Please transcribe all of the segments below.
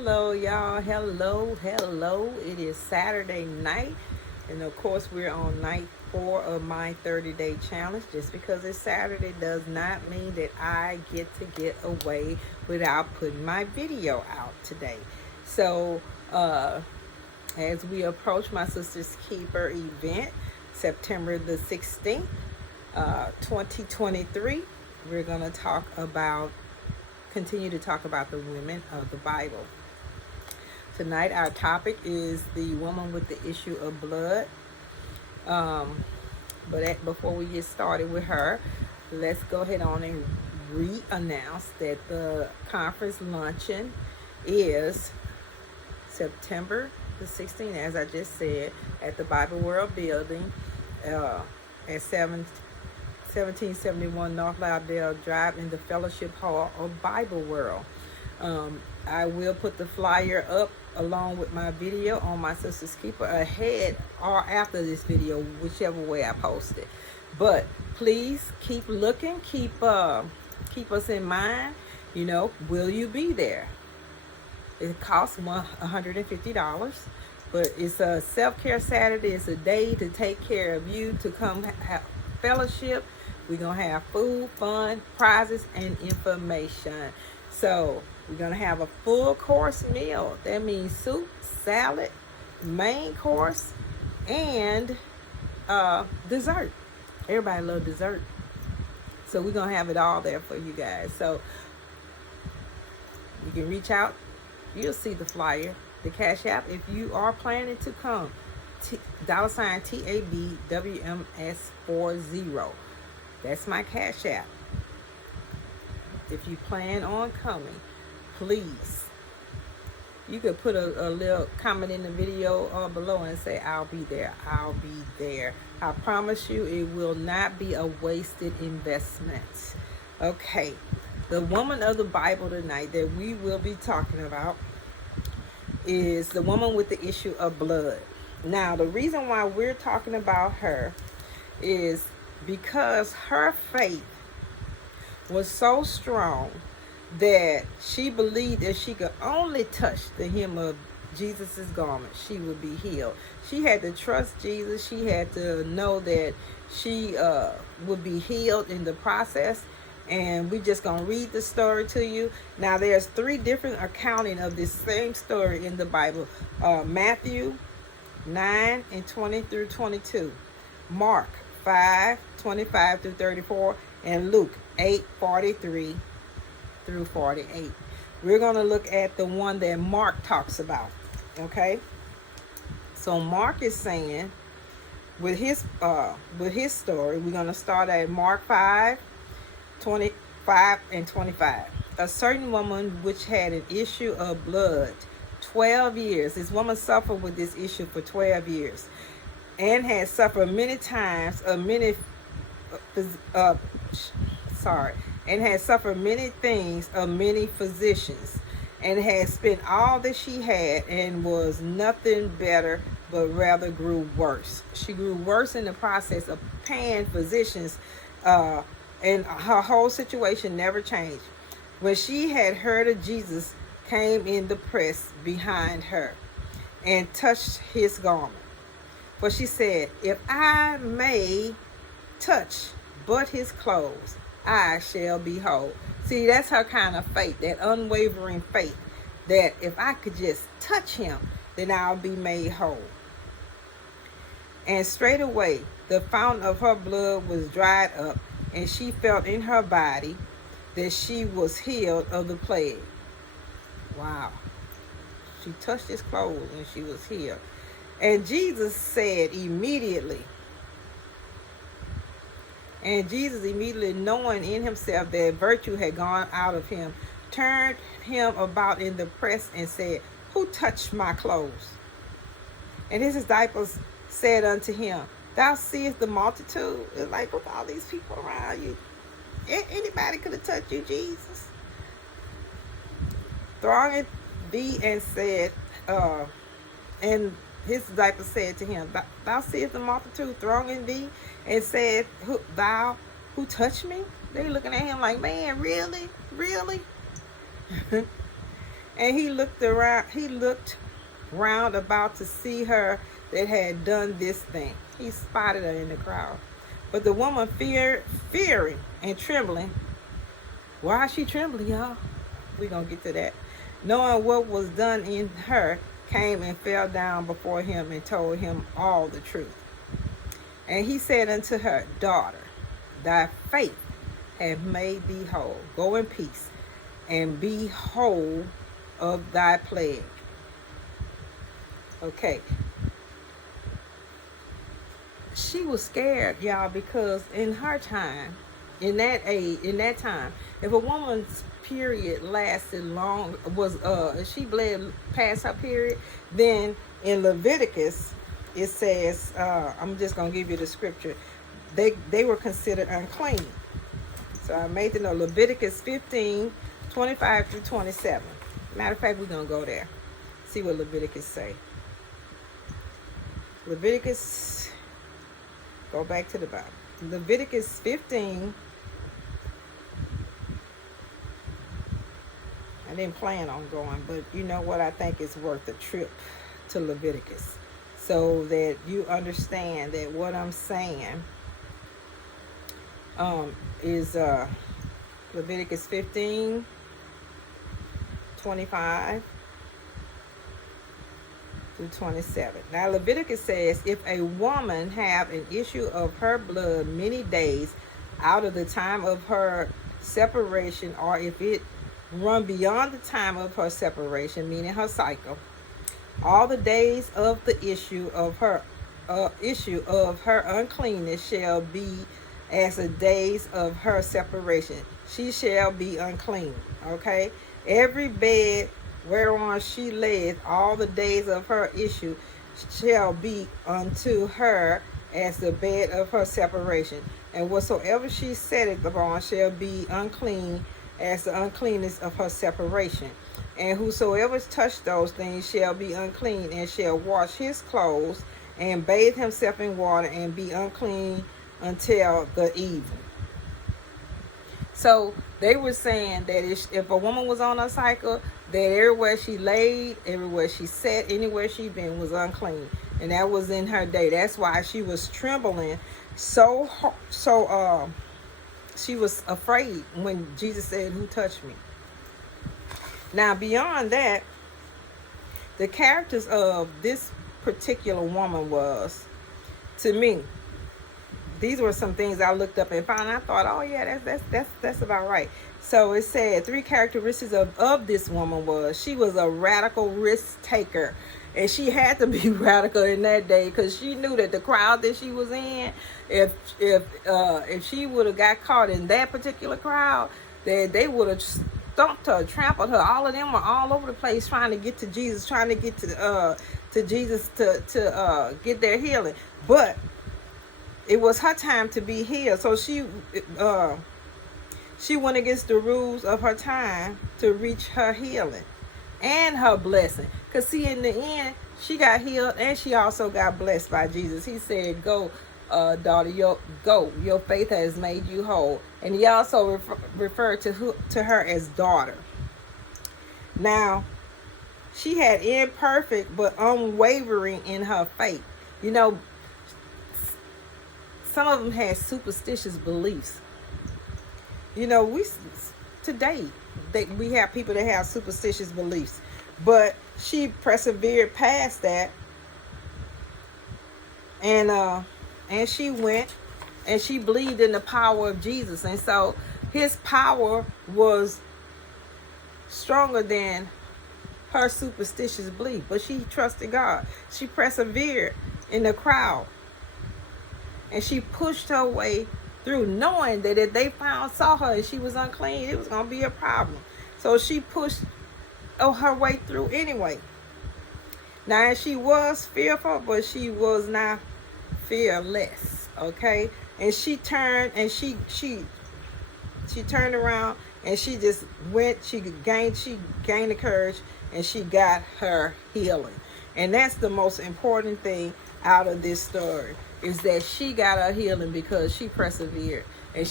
Hello, y'all. Hello. It is Saturday night, and of course, we're on night 4 of my 30-day challenge. Just because it's Saturday does not mean that I get away without putting my video out today. So, as we approach my Sister's Keeper event, September the 16th, 2023, we're going to continue to talk about the women of the Bible. Tonight, our topic is the woman with the issue of blood. Before we get started with her, let's go ahead on and re-announce that the conference luncheon is September the 16th, as I just said, at the Bible World Building at 1771 North Loudale Drive in the Fellowship Hall of Bible World. I will put the flyer up along with my video on my Sister's Keeper ahead or after this video, whichever way I post it. But please keep looking, keep us in mind. Will you be there? It costs $150, but it's a self-care Saturday. It's a day to take care of you, to come have fellowship. We're gonna have food, fun, prizes, and information. So we're going to have a full course meal. That means soup, salad, main course, and dessert. Everybody loves dessert. So we're going to have it all there for you guys. So you can reach out. You'll see the flyer, the Cash App. If you are planning to come, $TABWMS40. That's my Cash App. If you plan on coming, please, you could put a little comment in the video below and say, I'll be there. I promise you it will not be a wasted investment. Okay, the woman of the Bible tonight that we will be talking about is the woman with the issue of blood. Now, the reason why we're talking about her is because her faith was so strong that she believed that she could only touch the hem of Jesus's garment, she would be healed. She had to trust Jesus. She had to know that she would be healed in the process. And we're just going to read the story to you. Now, there's 3 different accounting of this same story in the Bible. Matthew 9 and 20 through 22. Mark 5, 25 through 34. And Luke 8, 43 through 48. We're going to look at the one that Mark talks about. Okay? So Mark is saying, with his story, we're going to start at Mark 5, 25 and 25. A certain woman which had an issue of blood 12 years. This woman suffered with this issue for 12 years and had suffered many times and had suffered many things of many physicians, and had spent all that she had, and was nothing better, but rather grew worse. She grew worse in the process of paying physicians, and her whole situation never changed. When she had heard of Jesus, came in the press behind her, and touched his garment. For she said, if I may touch but his clothes, I shall be whole. See, that's her kind of faith, that unwavering faith, that if I could just touch him, then I'll be made whole. And straightway the fountain of her blood was dried up, and she felt in her body that she was healed of the plague. Wow. She touched his clothes and she was healed. And Jesus immediately, knowing in himself that virtue had gone out of him, turned him about in the press and said, who touched my clothes? And his disciples said unto him, thou seest the multitude. It's like, with all these people around you, anybody could have touched you, Jesus. Thronging thee, and said, and his disciples said to him, thou seest the multitude thronging thee, and said, who touched me? They looking at him like, man, really? And he looked round about to see her that had done this thing. He spotted her in the crowd. But the woman fearing and trembling. Why is she trembling, y'all? We're going to get to that. Knowing what was done in her, came and fell down before him and told him all the truth. And he said unto her, Daughter, thy faith hath made thee whole. Go in peace and be whole of thy plague. Okay. She was scared, y'all, because in her time, in that time, if a woman's period lasted long, she bled past her period, then in Leviticus it says, I'm just gonna give you the scripture, they were considered unclean. So I made the note, Leviticus 15:25 through 27. Matter of fact, we're gonna go there, see what Leviticus say. Leviticus, go back to the Bible. Leviticus 15. I didn't plan on going, but you know what? I think it's worth a trip to Leviticus so that you understand that what I'm saying is Leviticus 15:25 through 27. Now Leviticus says, if a woman have an issue of her blood many days out of the time of her separation, or if it run beyond the time of her separation, meaning her cycle, all the days of the issue of her uncleanness shall be as the days of her separation. She shall be unclean. Okay, every bed whereon she laid all the days of her issue shall be unto her as the bed of her separation, and whatsoever she setteth upon shall be unclean as the uncleanness of her separation. And whosoever touch those things shall be unclean, and shall wash his clothes and bathe himself in water, and be unclean until the evening. So they were saying that if a woman was on a cycle, that everywhere she laid, everywhere she sat, anywhere she been was unclean, and that was in her day. That's why she was trembling so she was afraid when Jesus said, who touched me? Now, beyond that, the characters of this particular woman was, to me, these were some things I looked up and found. I thought, oh yeah, that's about right. So it said 3 characteristics of this woman was, she was a radical risk taker. And she had to be radical in that day, because she knew that the crowd that she was in, if she would have got caught in that particular crowd, that they would have stumped her, trampled her. All of them were all over the place trying to get to Jesus, trying to get to Jesus to get their healing. But it was her time to be healed, so she went against the rules of her time to reach her healing and her blessing. Because see, in the end, she got healed and she also got blessed by Jesus. He said, go, daughter, your faith has made you whole. And he also referred to her as daughter. Now, she had imperfect but unwavering in her faith. You know, some of them had superstitious beliefs. You know, we have people that have superstitious beliefs, but she persevered past that, and she went and she believed in the power of Jesus, and so his power was stronger than her superstitious belief. But she trusted God. She persevered in the crowd, and she pushed her way through, knowing that if they saw her and she was unclean, it was going to be a problem. So she pushed her way through anyway. Now, she was fearful, but she was not fearless. Okay, and she turned and she turned around, and she just went. She gained the courage, and she got her healing. And that's the most important thing out of this story, is that she got her healing because she persevered. And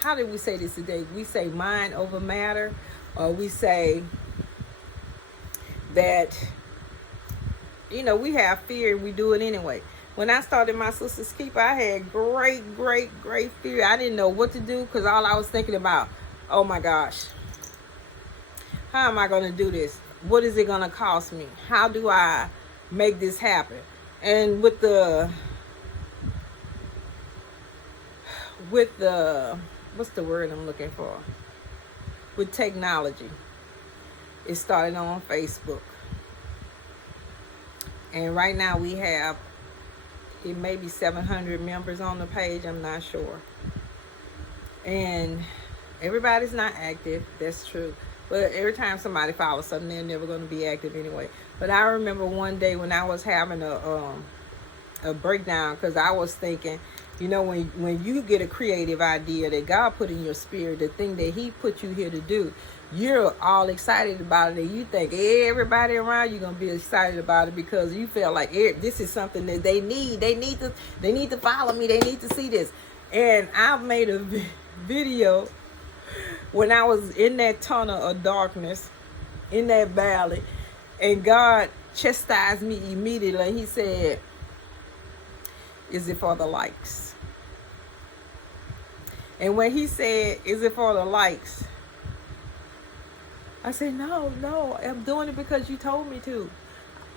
how did we say this today? We say mind over matter, or we say that, you know, we have fear and we do it anyway. When I started my Sister's Keeper, I had great fear. I didn't know what to do because all I was thinking about, oh my gosh, how am I going to do this? What is it going to cost me? How do I make this happen? And with the what's the word I'm looking for? With technology, it started on Facebook. And right now we have, it may be 700 members on the page, I'm not sure. And everybody's not active, that's true. But every time somebody follows something, they're never going to be active anyway. But I remember one day when I was having a breakdown, because I was thinking, you know, when you get a creative idea that God put in your spirit, the thing that he put you here to do, you're all excited about it, and you think everybody around you gonna be excited about it because you feel like this is something that they need. They need to follow me. They need to see this. And I made a video when I was in that tunnel of darkness, in that valley, and God chastised me immediately. He said, "Is it for the likes?" And when he said, "Is it for the likes?" I said, no, I'm doing it because you told me to.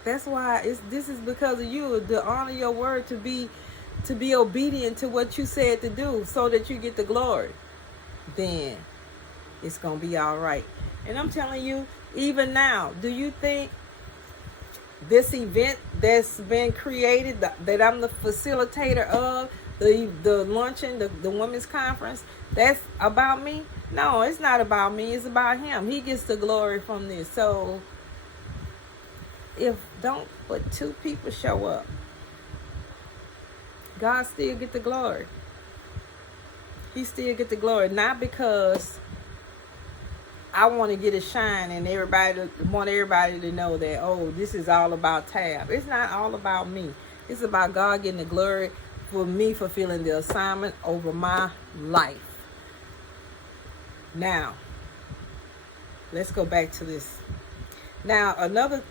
That's why this is because of you, to honor your word, to be obedient to what you said to do so that you get the glory. Then it's going to be all right. And I'm telling you, even now, do you think this event that's been created, that I'm the facilitator of, the luncheon, the women's conference, that's about me? No, it's not about me. It's about him. He gets the glory from this. So if don't but 2 people show up, God still get the glory. He still get the glory. Not because I want to get a shine and want everybody to know that, oh, this is all about Tab. It's not all about me. It's about God getting the glory for me fulfilling the assignment over my life. Now, let's go back to this. Now, another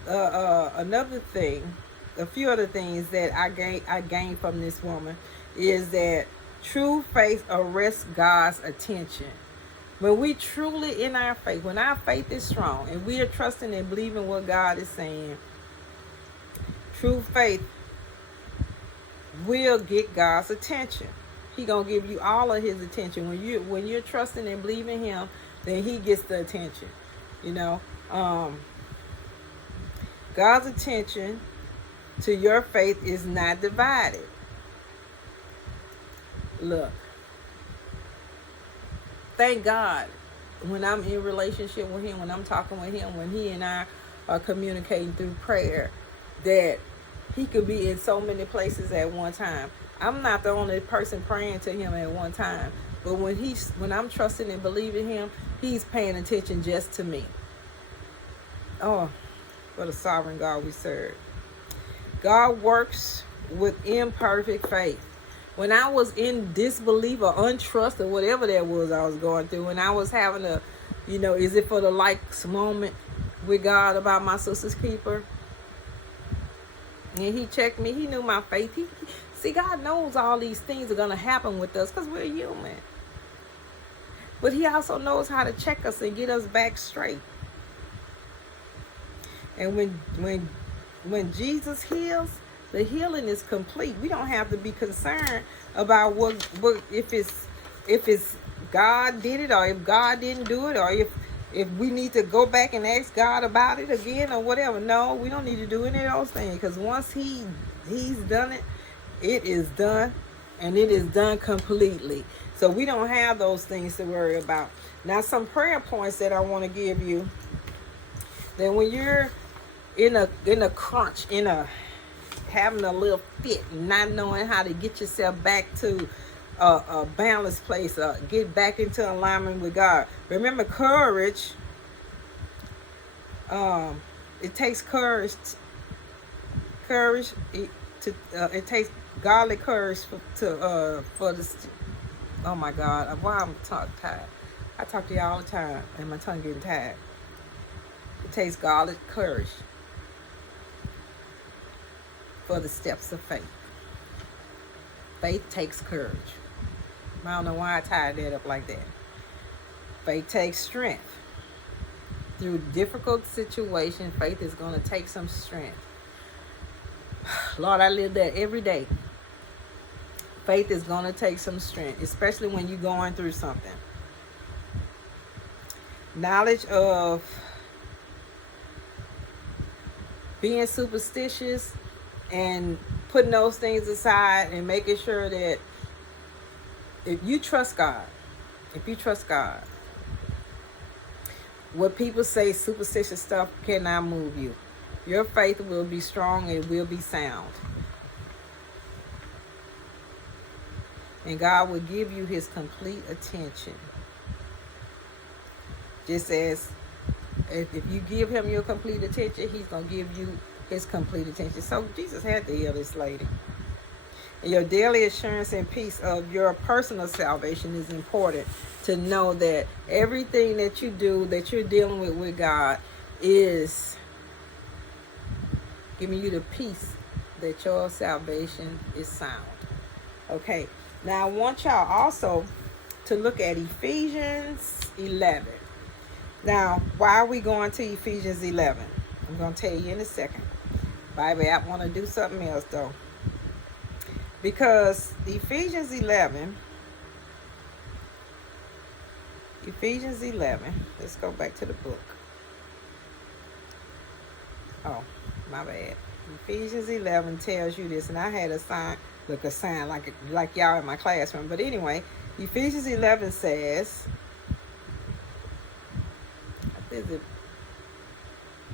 thing, a few other things that I gained from this woman is that true faith arrests God's attention. When we truly in our faith, when our faith is strong and we are trusting and believing what God is saying, true faith will get God's attention. He gonna give you all of his attention. When you're trusting and believing him, then he gets the attention. You know, God's attention to your faith is not divided. Look, thank God when I'm in relationship with him, when I'm talking with him, when he and I are communicating through prayer, that he could be in so many places at one time. I'm not the only person praying to him at one time. But when I'm trusting and believing him, he's paying attention just to me. Oh, what a sovereign God we serve. God works with imperfect faith. When I was in disbelief or untrust or whatever that was I was going through, when I was having a, is it for the likes moment with God about my Sister's Keeper, and he checked me, he knew my faith. See, God knows all these things are going to happen with us because we're human. But he also knows how to check us and get us back straight. And when Jesus heals, the healing is complete. We don't have to be concerned about what if it's God did it or if God didn't do it, or if we need to go back and ask God about it again or whatever. No, we don't need to do any of those things, because once he's done it, it is done, and it is done completely. So we don't have those things to worry about. Now, some prayer points that I want to give you. Then when you're in a crunch, having a little fit, not knowing how to get yourself back to a balanced place, get back into alignment with God. Remember, courage. It takes courage. It takes godly courage for this. Oh my God, why I'm tired. I talk to y'all all the time, and my tongue getting tired. It takes godly courage for the steps of faith. Faith takes courage. I don't know why I tied that up like that. Faith takes strength. Through difficult situations, faith is going to take some strength. Lord, I live that every day. Faith is going to take some strength, especially when you're going through something. Knowledge of being superstitious and putting those things aside and making sure that if you trust God, what people say, superstitious stuff cannot move you. Your faith will be strong and will be sound. And God will give you his complete attention. Just as if you give him your complete attention, he's going to give you his complete attention. So Jesus had to heal this lady. And your daily assurance and peace of your personal salvation is important, to know that everything that you do, that you're dealing with God, is giving you the peace that your salvation is sound. Okay, now I want y'all also to look at Ephesians 11. Now, why are we going to Ephesians 11? I'm going to tell you in a second. Bible app want to do something else though. Because Ephesians 11, let's go back to the book. Oh, my bad. Ephesians 11 tells you this, and I had a sign like y'all in my classroom. But anyway, Ephesians 11 says, is it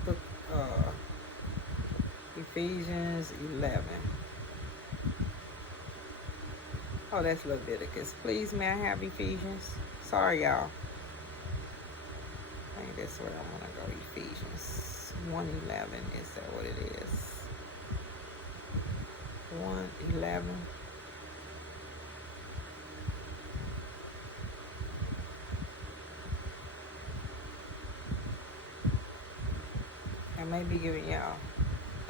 book, Ephesians 11. Oh, that's Leviticus. Please, may I have Ephesians? Sorry, y'all. I think that's where I want to go. Ephesians 1:11. Is that what it is? 1:11. I may be giving y'all.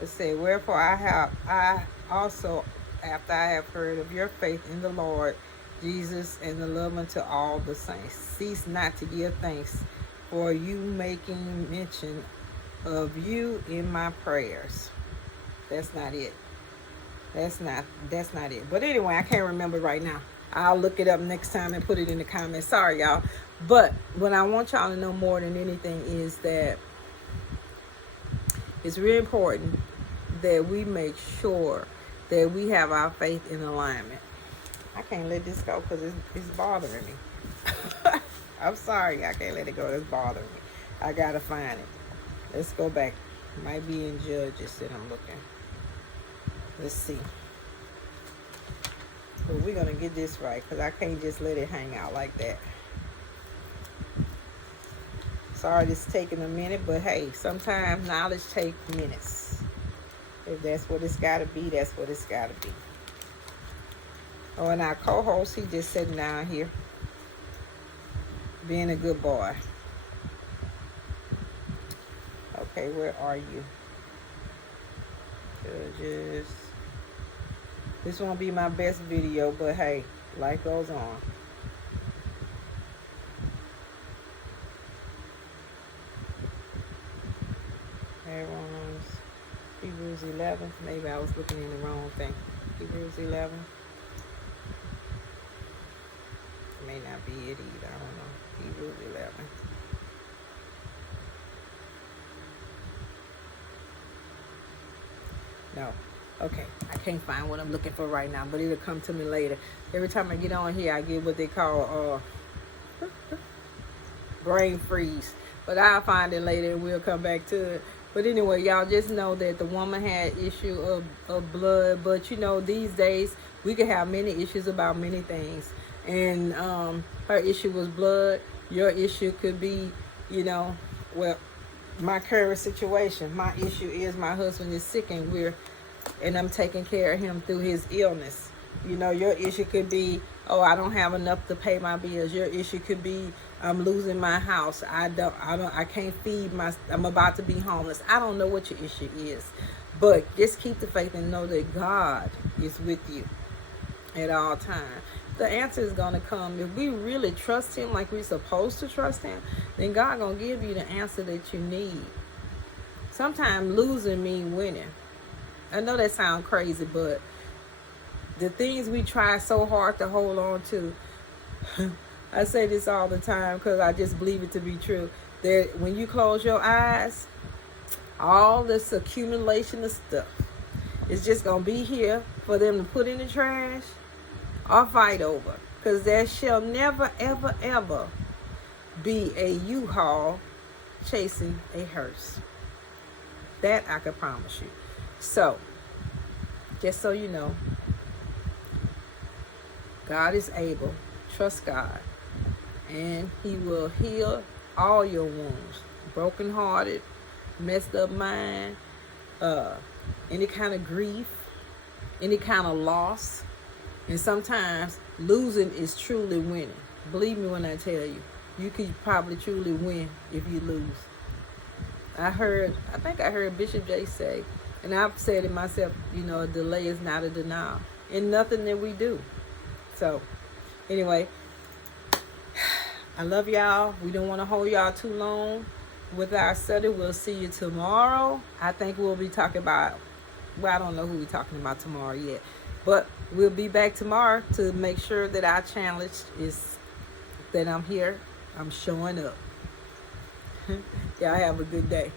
Let's say, wherefore I also, after I have heard of your faith in the Lord Jesus and the love unto all the saints, cease not to give thanks for you, making mention of you in my prayers. That's not it. That's not it. But anyway, I can't remember right now. I'll look it up next time and put it in the comments. Sorry, y'all. But what I want y'all to know more than anything is that it's really important that we make sure that we have our faith in alignment. I can't let this go because it's bothering me. I'm sorry, I can't let it go. It's bothering me. I gotta find it. Let's go back. It might be in Judges that I'm looking. Let's see. But we're gonna get this right, because I can't just let it hang out like that. Sorry this is taking a minute, but hey, sometimes knowledge takes minutes. If that's what it's got to be, that's what it's got to be. Oh, and our co-host, he just sitting down here, being a good boy. Okay, where are you? Judges. This won't be my best video, but hey, life goes on. Everyone's Hebrews 11. Maybe I was looking in the wrong thing. Hebrews 11. It may not be it either. I don't know. Hebrews 11. No. Okay. I can't find what I'm looking for right now, but it'll come to me later. Every time I get on here, I get what they call brain freeze. But I'll find it later and we'll come back to it. But anyway, y'all just know that the woman had issue of blood. But you know, these days we can have many issues about many things. And her issue was blood. Your issue could be, you know, well, my current situation. My issue is my husband is sick and I'm taking care of him through his illness. You know, your issue could be oh, I don't have enough to pay my bills. Your issue could be I'm losing my house. I can't feed I'm about to be homeless. I don't know what your issue is. But just keep the faith and know that God is with you at all times. The answer is going to come. If we really trust him like we're supposed to trust him, then God going to give you the answer that you need. Sometimes losing means winning. I know that sounds crazy, but the things we try so hard to hold on to, I say this all the time because I just believe it to be true. That when you close your eyes, all this accumulation of stuff is just going to be here for them to put in the trash or fight over. Because there shall never, ever, ever be a U-Haul chasing a hearse. That I can promise you. So, just so you know, God is able. Trust God. And he will heal all your wounds. Brokenhearted, messed up mind, any kind of grief, any kind of loss. And sometimes losing is truly winning. Believe me when I tell you, you could probably truly win if you lose. I think I heard Bishop J say, and I've said it myself, a delay is not a denial in nothing that we do. So, anyway, I love y'all. We don't want to hold y'all too long with our study. We'll see you tomorrow. I think we'll be talking about, I don't know who we're talking about tomorrow yet. But we'll be back tomorrow to make sure that our challenge is that I'm here. I'm showing up. Y'all have a good day.